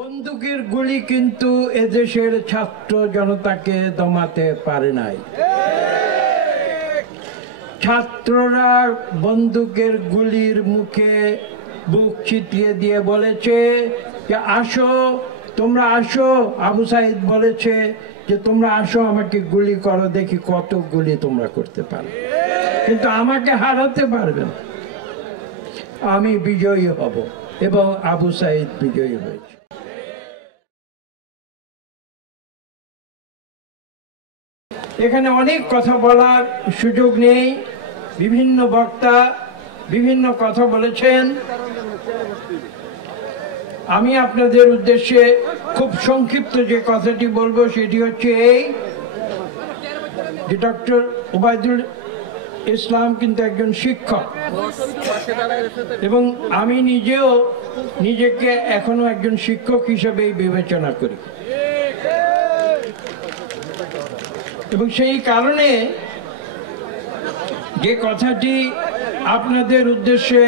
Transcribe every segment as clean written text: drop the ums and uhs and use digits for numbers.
বন্দুকের গুলি কিন্তু এদেশের ছাত্র জনতাকে দমাতে পারে নাই। ছাত্ররা বন্দুকের গুলির মুখে বুক চিতিয়ে দিয়ে বলেছে যে আসো, তোমরা আসো। আবু সাইদ বলেছে যে তোমরা আসো, আমাকে গুলি করো, দেখি কত গুলি তোমরা করতে পারো, কিন্তু আমাকে হারাতে পারবে না। আমি বিজয়ী হব, এবং আবু সাইদ বিজয়ী হয়েছে। এখানে অনেক কথা বলার সুযোগ নেই। বিভিন্ন বক্তা বিভিন্ন কথা বলেছেন। আমি আপনাদের উদ্দেশ্যে খুব সংক্ষিপ্ত যে কথাটি বলবো সেটি হচ্ছে এই, যে ডক্টর ওবায়দুল ইসলাম কিন্তু একজন শিক্ষক, এবং আমি নিজেও নিজেকে এখনো একজন শিক্ষক হিসেবেই বিবেচনা করি, এবং সেই কারণে যে কথাটি আপনাদের উদ্দেশ্যে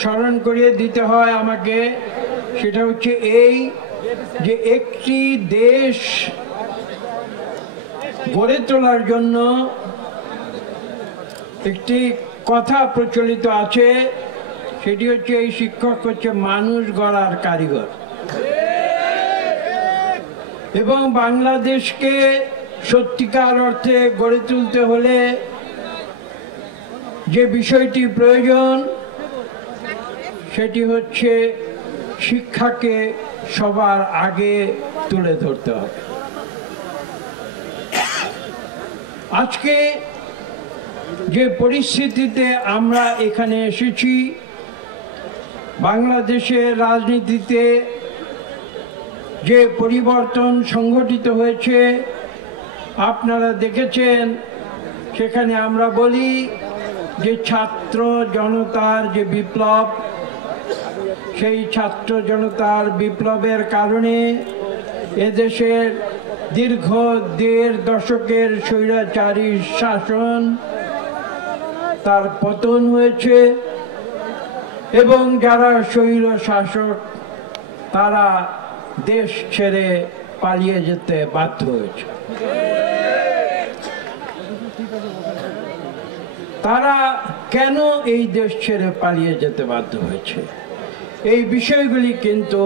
স্মরণ করিয়ে দিতে হয় আমাকে, সেটা হচ্ছে এই, যে একটি দেশ গড়ে তোলার জন্য একটি কথা প্রচলিত আছে, সেটি হচ্ছে এই শিক্ষক হচ্ছে মানুষ গড়ার কারিগর। এবং বাংলাদেশকে সত্যিকার অর্থে গড়ে তুলতে হলে যে বিষয়টি প্রয়োজন সেটি হচ্ছে শিক্ষাকে সবার আগে তুলে ধরতে হবে। আজকে যে পরিস্থিতিতে আমরা এখানে এসেছি, বাংলাদেশের রাজনীতিতে যে পরিবর্তন সংঘটিত হয়েছে আপনারা দেখেছেন, সেখানে আমরা বলি যে ছাত্র জনতার যে বিপ্লব, সেই ছাত্র জনতার বিপ্লবের কারণে এদেশের দীর্ঘ 1.5 দশকের স্বৈরাচারী শাসন তার পতন হয়েছে, এবং যারা স্বৈর শাসক তারা দেশ ছেড়ে পালিয়ে যেতে বাধ্য হয়েছে। তারা কেন এই দেশ ছেড়ে পালিয়ে যেতে বাধ্য হয়েছে, এই বিষয়গুলি কিন্তু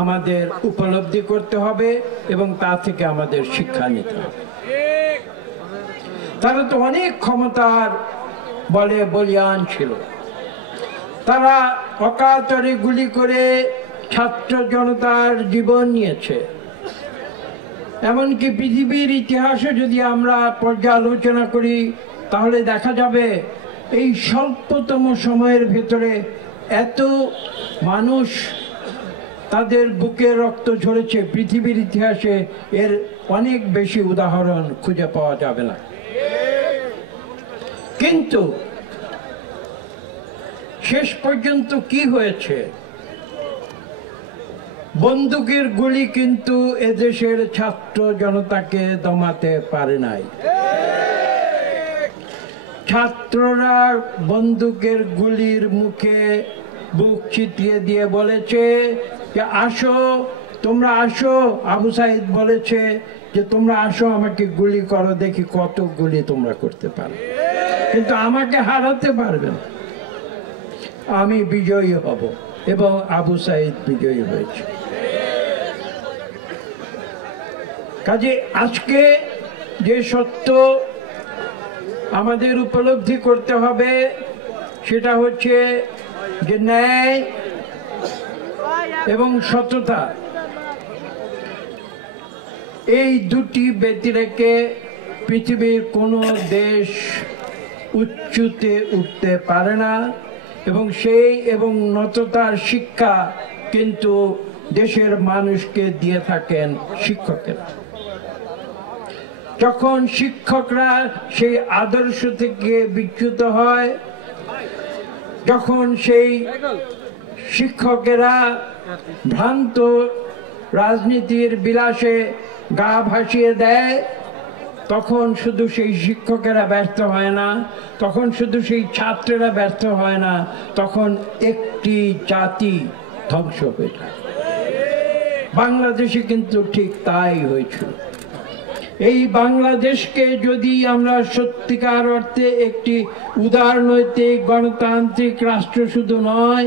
আমাদের উপলব্ধি করতে হবে এবং তা থেকে আমাদের শিক্ষা নিতে হবে। তারা তো অনেক ক্ষমতার বলে বলিয়ান ছিল, তারা অকাতরে গুলি করে ছাত্র জনতার জীবন নিয়েছে। এমনকি পৃথিবীর ইতিহাসে যদি আমরা পর্যালোচনা করি তাহলে দেখা যাবে এই স্বল্পতম সময়ের ভেতরে এত মানুষ তাদের বুকে রক্ত ঝরেছে, পৃথিবীর ইতিহাসে এর অনেক বেশি উদাহরণ খুঁজে পাওয়া যাবে না। কিন্তু শেষ পর্যন্ত কি হয়েছে? বন্দুকের গুলি কিন্তু এদেশের ছাত্র জনতাকে দমাতে পারে নাই। ছাত্ররা বন্দুকের গুলির মুখে বুক চিতিয়ে দিয়ে বলেছে যে আসো, তোমরা আসো। আবু সাইদ বলেছে যে তোমরা আসো, আমাকে গুলি করো, দেখি কত গুলি তোমরা করতে পারো, কিন্তু আমাকে হারাতে পারবে না। আমি বিজয়ী হব, এবং আবু সাইদ বিজয়ী হয়েছে। কাজে আজকে যে সত্য আমাদের উপলব্ধি করতে হবে সেটা হচ্ছে যে ন্যায় এবং সততা, এই দুটি ব্যতিরেকে পৃথিবীর কোনো দেশ উচ্চতে উঠতে পারে না, এবং সেই এবং নততার শিক্ষা কিন্তু দেশের মানুষকে দিয়ে থাকেন শিক্ষকেরা। যখন শিক্ষকরা সেই আদর্শ থেকে বিচ্যুত হয়, যখন সেই শিক্ষকেরা ভ্রান্ত রাজনীতির বিলাসে গা ভাসিয়ে দেয়, তখন শুধু সেই শিক্ষকেরা ব্যর্থ হয় না, তখন শুধু সেই ছাত্রেরা ব্যর্থ হয় না, তখন একটি জাতি ধ্বংস হয়ে যায়। বাংলাদেশে কিন্তু ঠিক তাই হয়েছিল। এই বাংলাদেশকে যদি আমরা সত্যিকার অর্থে একটি উদারনৈতিক গণতান্ত্রিক রাষ্ট্র শুধু নয়,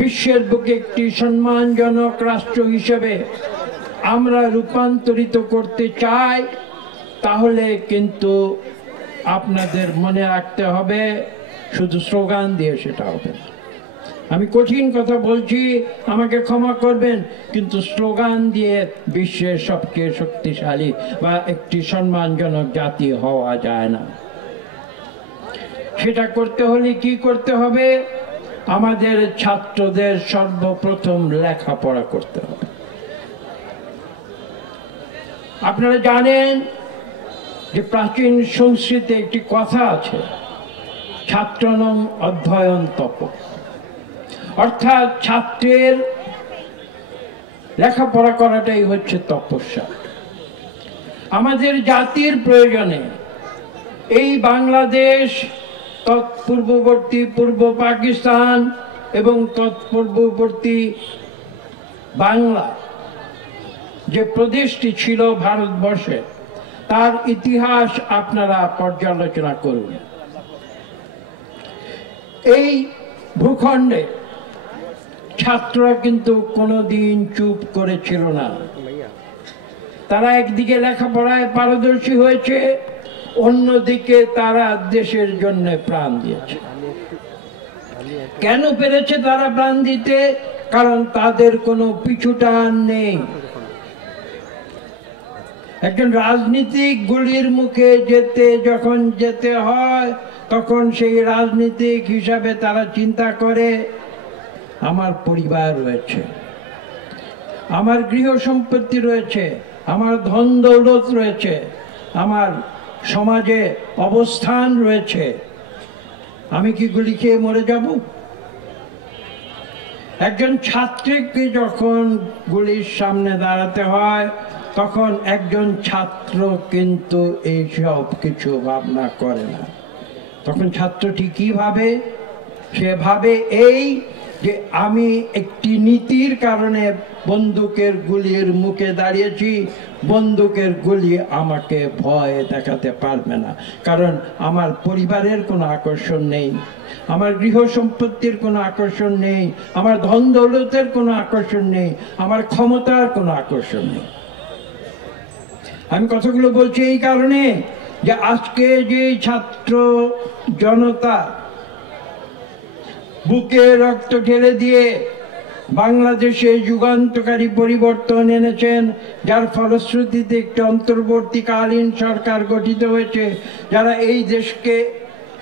বিশ্বের বুকে একটি সম্মানজনক রাষ্ট্র হিসেবে আমরা রূপান্তরিত করতে চাই, তাহলে কিন্তু আপনাদের মনে রাখতে হবে শুধু স্লোগান দিয়ে সেটা হবে না। আমি কঠিন কথা বলছি, আমাকে ক্ষমা করবেন, কিন্তু স্লোগান দিয়ে বিশ্বের সবচেয়ে শক্তিশালী বা একটি সম্মানজনক জাতি হওয়া যায় না। সেটা করতে হলে কি করতে হবে? আমাদের ছাত্রদের সর্বপ্রথম লেখাপড়া করতে হবে। আপনারা জানেন যে প্রাচীন সংস্কৃতে একটি কথা আছে, ছাত্রনং অধ্যয়ন তপ, অর্থাৎ ছাত্রের লেখাপড়া করাটাই হচ্ছে তপস্যা। আমাদের জাতির প্রয়োজনে এই বাংলাদেশ, তৎপূর্ববর্তী পূর্ব পাকিস্তান এবং তৎপূর্ববর্তী বাংলা যে প্রদেশটি ছিল ভারতবর্ষে, তার ইতিহাস আপনারা পর্যালোচনা করুন। এই ভূখণ্ডে ছাত্ররা কিন্তু কোনোদিন চুপ করেছিল না। তারা একদিকে লেখাপড়ায় পারদর্শী হয়েছে, অন্যদিকে তারা দেশের জন্য প্রাণ দিয়েছে। কেন পেরেছে তারা প্রাণ দিতে? কারণ তাদের কোনো পিছুটান নেই। একজন রাজনীতিক গুলির মুখে যখন যেতে হয়, তখন সেই রাজনীতিক হিসাবে তারা চিন্তা করে, আমার পরিবার রয়েছে, আমার গৃহ সম্পত্তি রয়েছে, আমার ধন দৌলত রয়েছে, আমার সমাজে অবস্থান রয়েছে, আমি কি গুলি খেয়ে মরে যাব? একজন ছাত্রকে যখন গুলির সামনে দাঁড়াতে হয়, তখন একজন ছাত্র কিন্তু এইসব কিছু ভাবনা করে না। তখন ছাত্রটি কি ভাবে? সে ভাবে এই যে আমি একটি নীতির কারণে বন্দুকের গুলির মুখে দাঁড়িয়েছি, বন্দুকের গুলি আমাকে ভয় দেখাতে পারবে না, কারণ আমার পরিবারের কোনো আকর্ষণ নেই, আমার গৃহ সম্পত্তির কোনো আকর্ষণ নেই, আমার ধন দৌলতের কোনো আকর্ষণ নেই, আমার ক্ষমতার কোনো আকর্ষণ নেই। আমি কথাগুলো বলছি এই কারণে যে আজকে যে ছাত্র জনতা বুকে রক্ত ঢেলে দিয়ে বাংলাদেশে যুগান্তকারী পরিবর্তন এনেছেন, যার ফলশ্রুতিতে একটি অন্তর্বর্তীকালীন সরকার গঠিত হয়েছে, যারা এই দেশকে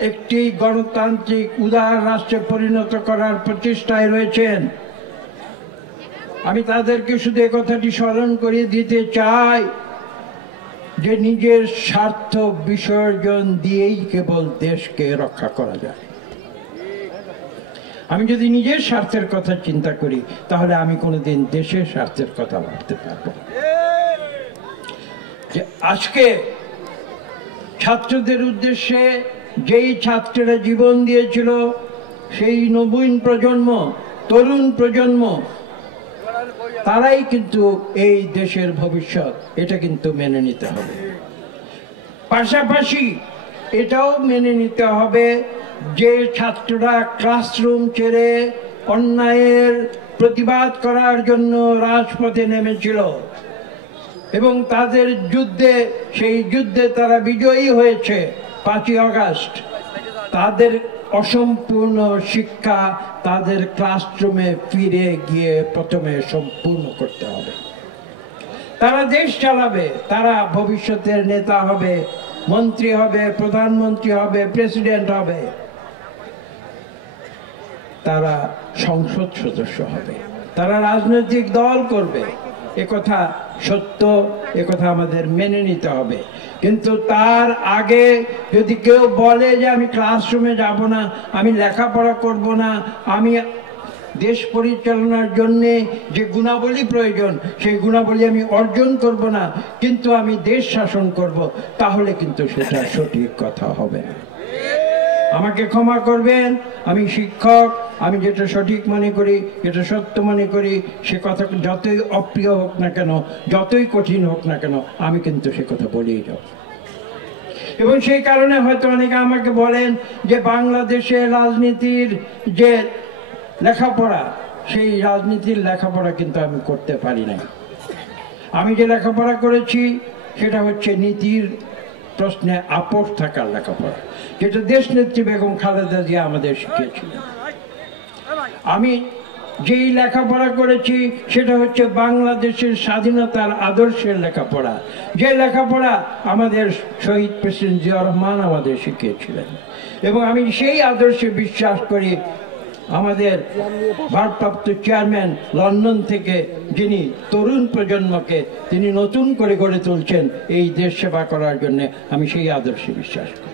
একটি গণতান্ত্রিক উদার রাষ্ট্রে পরিণত করার প্রচেষ্টায় রয়েছেন, আমি তাদেরকে শুধু এই কথাটি স্মরণ করিয়ে দিতে চাই যে নিজের স্বার্থ বিসর্জন দিয়েই কেবল দেশকে রক্ষা করা যায়। আমি যদি নিজের স্বার্থের কথা চিন্তা করি, তাহলে আমি কোনোদিন দেশের স্বার্থের কথা ভাবতে পারবো না। আজকে ছাত্রদের উদ্দেশ্যে যেই ছাত্ররা জীবন দিয়েছিল, সেই নবীন প্রজন্ম, তরুণ প্রজন্ম, তারাই কিন্তু এই দেশের ভবিষ্যৎ, এটা কিন্তু মেনে নিতে হবে। পাশাপাশি এটাও মেনে নিতে হবে যে ছাত্ররা ক্লাসরুম ছেড়ে অন্যায়ের প্রতিবাদ করার জন্য রাজপথে নেমেছিল এবং তাদের যুদ্ধে, সেই যুদ্ধে তারা বিজয়ী হয়েছে 5ই আগস্ট, তাদের অসম্পূর্ণ শিক্ষা তাদের ক্লাসরুমে ফিরে গিয়ে প্রথমে সম্পূর্ণ করতে হবে। তারা দেশ চালাবে, তারা ভবিষ্যতের নেতা হবে, মন্ত্রী হবে, প্রধানমন্ত্রী হবে, প্রেসিডেন্ট হবে, তারা সংসদ সদস্য হবে, তারা রাজনৈতিক দল করবে। একথা সত্য, একথা আমাদের মেনে নিতে হবে। কিন্তু তার আগে যদি কেউ বলে যে আমি ক্লাসরুমে যাব না, আমি লেখাপড়া করব না, আমি দেশ পরিচালনার জন্যে যে গুণাবলী প্রয়োজন সেই গুণাবলী আমি অর্জন করব না, কিন্তু আমি দেশ শাসন করব, তাহলে কিন্তু সেটা সঠিক কথা হবে না। আমাকে ক্ষমা করবেন, আমি শিক্ষক, আমি যেটা সঠিক মনে করি, যেটা সত্য মনে করি, সে কথা যতই অপ্রিয় হোক না কেন, যতই কঠিন হোক না কেন, আমি কিন্তু সে কথা বলেই যাব। এবং সেই কারণে হয়তো অনেকে আমাকে বলেন যে বাংলাদেশের রাজনীতির যে লেখাপড়া, সেই রাজনীতির লেখাপড়া কিন্তু আমি করতে পারি না। আমি যে লেখাপড়া করেছি সেটা হচ্ছে নীতির প্রশ্নে আপোষ থাকার লেখাপড়া, যেটা দেশনেত্রী বেগম খালেদা জিয়া আমাদের শিখিয়েছিলেন। আমি যেই লেখাপড়া করেছি সেটা হচ্ছে বাংলাদেশের স্বাধীনতার আদর্শের লেখাপড়া, যে লেখাপড়া আমাদের শহীদ প্রেসিডেন্ট জিয়াউর রহমান আমাদের শিখিয়েছিলেন। এবং আমি সেই আদর্শে বিশ্বাস করি। আমাদের ভারপ্রাপ্ত চেয়ারম্যান লন্ডন থেকে যিনি তরুণ প্রজন্মকে তিনি নতুন করে গড়ে তুলছেন এই দেশ সেবা করার জন্য, আমি সেই আদর্শে বিশ্বাস করি।